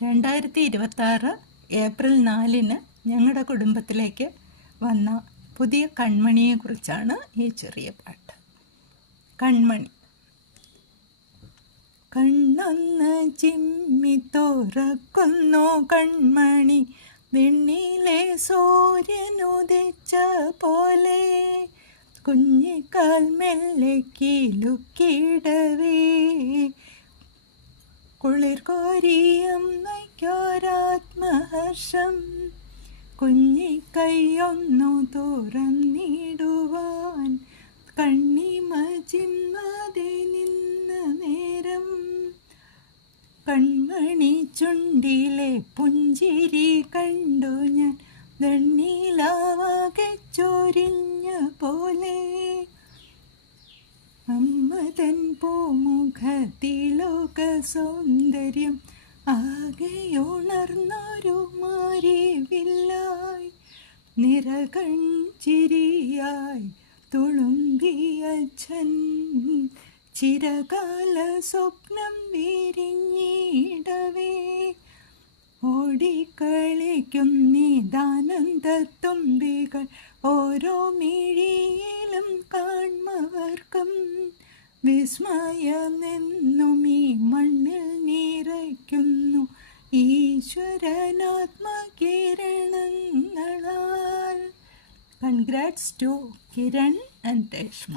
2026 April 4-ന് ഞങ്ങളുടെ കുടുംബത്തിലേക്ക് വന്ന പുതിയ കൺമണിയെക്കുറിച്ചാണ് ഈ ചെറിയ പാട്ട്. കൺമണി. കണ്ണൊന്ന് ചിമ്മി തുറക്കുന്നു കൺമണി, വെണ്ണിലെ സൂര്യനുദിച്ച പോലെ, കുഞ്ഞിക്കാൽ മെല്ലെ കിലുക്കിടവേ, കുളിർ കോരിയമ്മയ്ക്കൊരാത്മഹർഷം, കുഞ്ഞിക്കൈയൊന്നു തുറന്നിടുവാൻ കണ്ണിമ ചിമ്മാതെ നിന്ന നേരം, കൺമണി ചുണ്ടിലെ പുഞ്ചിരി കണ്ടു ഞാൻ വെണ്ണിലാവാകെ ചൊരിഞ്ഞ പോലെ, അമ്മതൻ പൂമുഖത്തിലോക സൗന്ദര്യം ആകെയുണർന്നൊരു മാരിവില്ലായി, നിറകൺചിരിയായി തുളുമ്പിയച്ഛൻ, ചിരകാല സ്വപ്നം വിരിഞ്ഞിടവേ, ഓടിക്കളിക്കും നിദാനന്ദത്തുമ്പികൾ ഓരോ മിഴിയിലും കാൺമവർക്കും, വിസ്മയമെന്നും ഈ മണ്ണിൽ നിറയ്ക്കുന്നു ഈശ്വരനാത്മകിരണങ്ങളാൽ. Congrats to Kiran and Reshma.